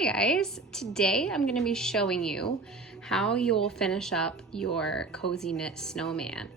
Hi guys, today I'm going to be showing you how you'll finish up your cozy knit snowman.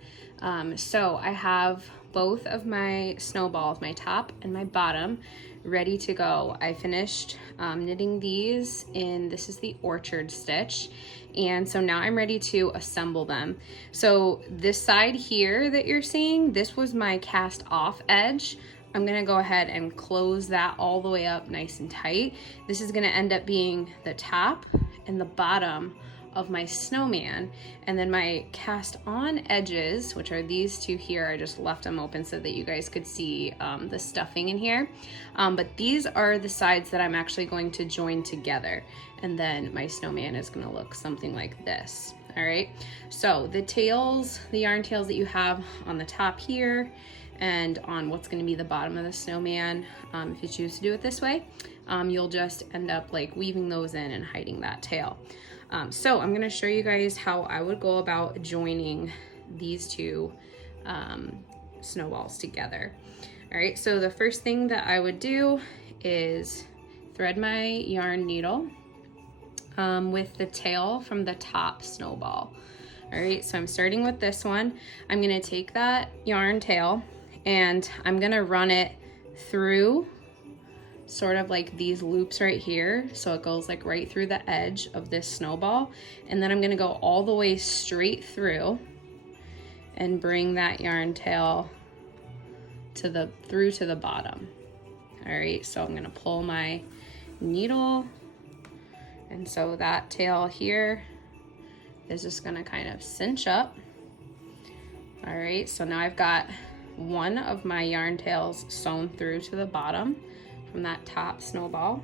So I have both of my snowballs, my top and my bottom, ready to go. I finished knitting these in, this is the orchard stitch, and so now I'm ready to assemble them. So this side here that you're seeing, this was my cast off edge. I'm gonna go ahead and close that all the way up nice and tight. This is gonna end up being the top and the bottom of my snowman. And then my cast on edges, which are these two here, I just left them open so that you guys could see the stuffing in here. But these are the sides that I'm actually going to join together. And then my snowman is gonna look something like this. All right, so the tails, the yarn tails that you have on the top here, and on what's going to be the bottom of the snowman, if you choose to do it this way, you'll just end up like weaving those in and hiding that tail. So I'm going to show you guys how I would go about joining these two snowballs together. All right, so the first thing that I would do is thread my yarn needle with the tail from the top snowball. All right, so I'm starting with this one. I'm going to take that yarn tail and I'm gonna run it through sort of like these loops right here. So it goes like right through the edge of this snowball. And then I'm gonna go all the way straight through and bring that yarn tail to through to the bottom. All right, so I'm gonna pull my needle. And so that tail here is just gonna kind of cinch up. All right, so now I've got one of my yarn tails sewn through to the bottom from that top snowball.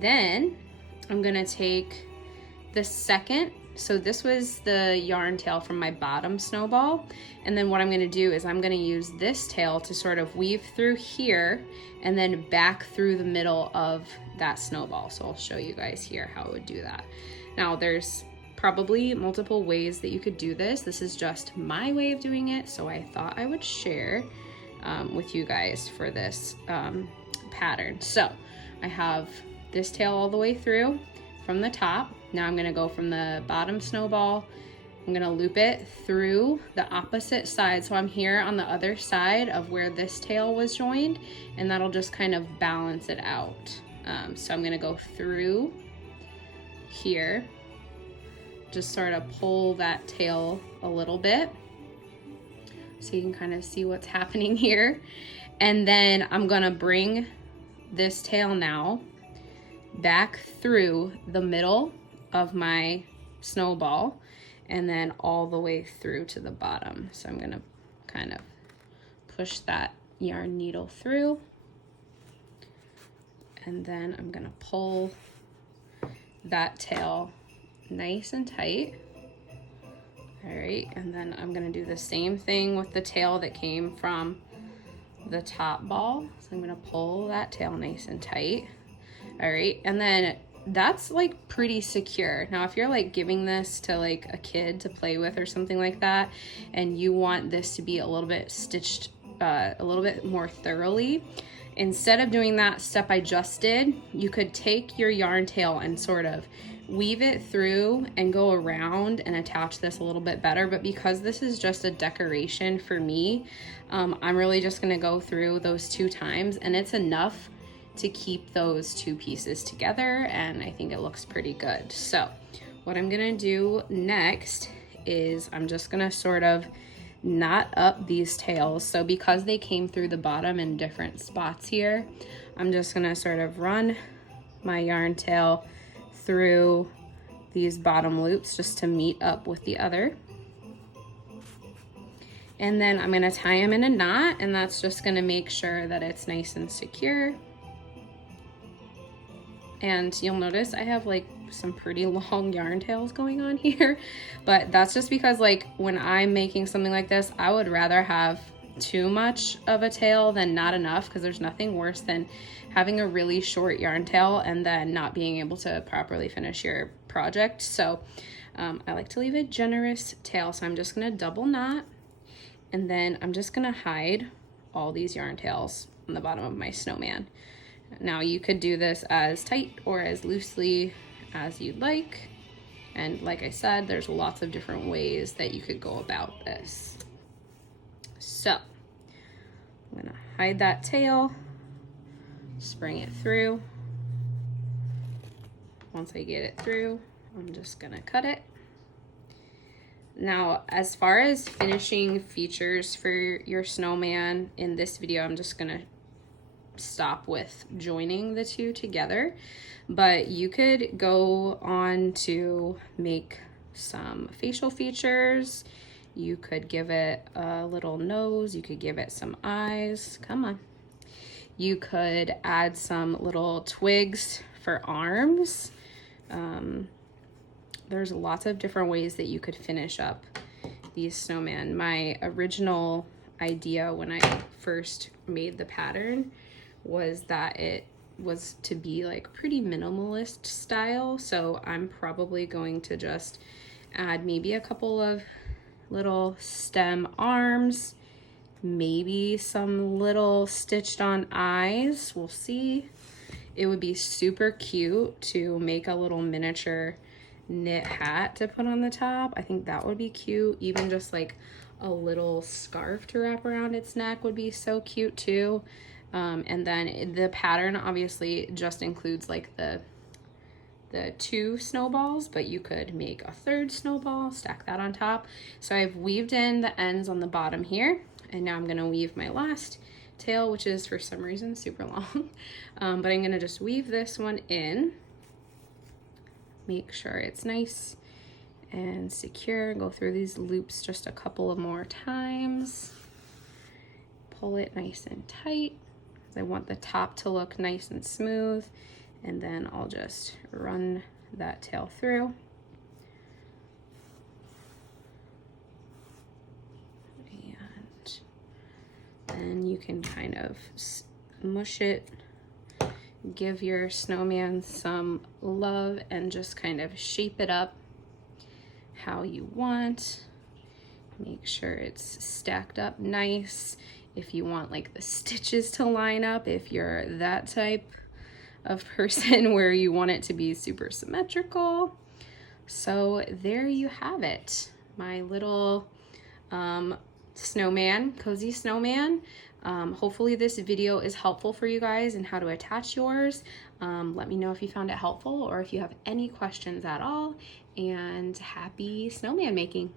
Then I'm gonna take the second, so this was the yarn tail from my bottom snowball, and then what I'm gonna do is I'm gonna use this tail to sort of weave through here and then back through the middle of that snowball. So I'll show you guys here how I would do that. Now there's probably multiple ways that you could do this. This is just my way of doing it, so I thought I would share with you guys for this pattern. So I have this tail all the way through from the top. Now I'm gonna go from the bottom snowball, I'm gonna loop it through the opposite side. So I'm here on the other side of where this tail was joined, and that'll just kind of balance it out. So I'm gonna go through here, just sort of pull that tail a little bit so you can kind of see what's happening here. And then I'm gonna bring this tail now back through the middle of my snowball and then all the way through to the bottom. So I'm gonna kind of push that yarn needle through, and then I'm gonna pull that tail nice and tight. All right, and then I'm gonna do the same thing with the tail that came from the top ball. So I'm gonna pull that tail nice and tight. All right, and then that's like pretty secure. Now, if you're like giving this to like a kid to play with or something like that, and you want this to be a little bit stitched a little bit more thoroughly, instead of doing that step I just did, you could take your yarn tail and sort of weave it through and go around and attach this a little bit better. But because this is just a decoration for me, I'm really just gonna go through those 2 times, and it's enough to keep those 2 pieces together, and I think it looks pretty good. So what I'm gonna do next is I'm just gonna sort of knot up these tails. So because they came through the bottom in different spots here, I'm just gonna sort of run my yarn tail through these bottom loops just to meet up with the other. And then I'm gonna tie them in a knot, and that's just gonna make sure that it's nice and secure. And you'll notice I have like some pretty long yarn tails going on here, but that's just because like when I'm making something like this, I would rather have too much of a tail than not enough, because there's nothing worse than having a really short yarn tail and then not being able to properly finish your project. So I like to leave a generous tail. So I'm just gonna double knot, and then I'm just gonna hide all these yarn tails on the bottom of my snowman. Now you could do this as tight or as loosely as you'd like. And like I said, there's lots of different ways that you could go about this. So I'm gonna hide that tail, spring it through. Once I get it through, I'm just gonna cut it. Now, as far as finishing features for your snowman in this video, I'm just gonna stop with joining the two together, but you could go on to make some facial features. You could give it a little nose, you could give it some eyes, come on. You could add some little twigs for arms. There's lots of different ways that you could finish up these snowmen. My original idea when I first made the pattern was that it was to be like pretty minimalist style. So I'm probably going to just add maybe a couple of little stem arms, maybe some little stitched on eyes. We'll see. It would be super cute to make a little miniature knit hat to put on the top. I think that would be cute. Even just like a little scarf to wrap around its neck would be so cute too. And then the pattern obviously just includes like the 2 snowballs, but you could make a 3rd snowball, stack that on top. So I've weaved in the ends on the bottom here, and now I'm gonna weave my last tail, which is for some reason super long. But I'm gonna just weave this one in. Make sure it's nice and secure. Go through these loops just a couple of more times. Pull it nice and tight. I want the top to look nice and smooth, and then I'll just run that tail through. And then you can kind of mush it, give your snowman some love, and just kind of shape it up how you want. Make sure it's stacked up nice. If you want like the stitches to line up, if you're that type of person where you want it to be super symmetrical. So there you have it, my little snowman, cozy snowman. Hopefully this video is helpful for you guys and how to attach yours. Let me know if you found it helpful or if you have any questions at all, and happy snowman making.